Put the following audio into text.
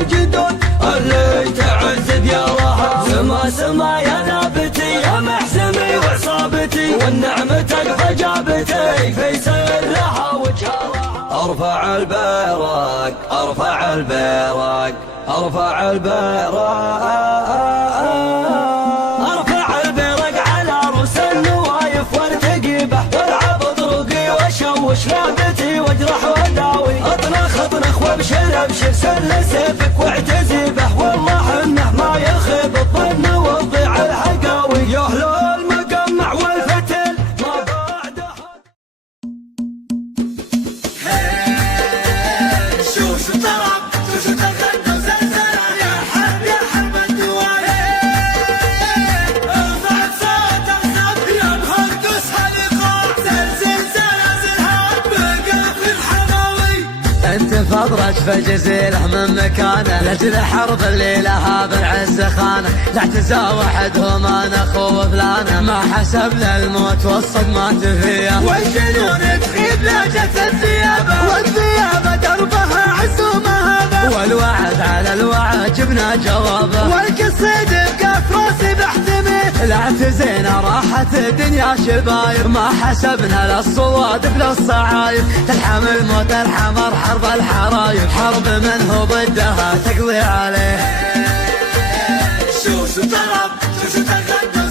الجدود اللي تعذب يا رها. سما سما يا نابتي يا محزمي وعصابتي، والنعمتك فجابتي في سرها وجهها. ارفع البيرق ارفع البيرق ارفع البيرق ارفع البيرق على رؤوس النوايف والتقيبه، والعب طرقي واشوش لعبتي واجرح وداوي. اطنخ وابشر ابشر سل سيفك واعتزبه، والله انه ما يخيب الظن وتضيع الحقاوي. يهلو المقمع والفتل ما بعدها. شوش طرب شوش تخدم زلزلة يا حرب الدوال. ارفع صوتك صب يا مهندس هالإيقاع، زلزل زلازلها بقى في الحماوي. انت فضرج في جزيره من مكانه، لاجل حرب اللي لها بالعز خانه. لا تزاوحدهم انا اخو فلانه، ما حسب للموت والصدمات فيه. والجنون تخيب لاجت الثيابه، والثيابه دربها عز ومهابه. والوعد على الوعد جبنا جوابه، والقصيد بقى في راسي بحتمي. لا تزينا راحت الدنيا شبايب، ما حسبنا للصوادف للصعايب. تلحم الموت الحمر حرب الحرايب، حرب من هو ضدها تقضي عليه. شوش طرب شوش تخدم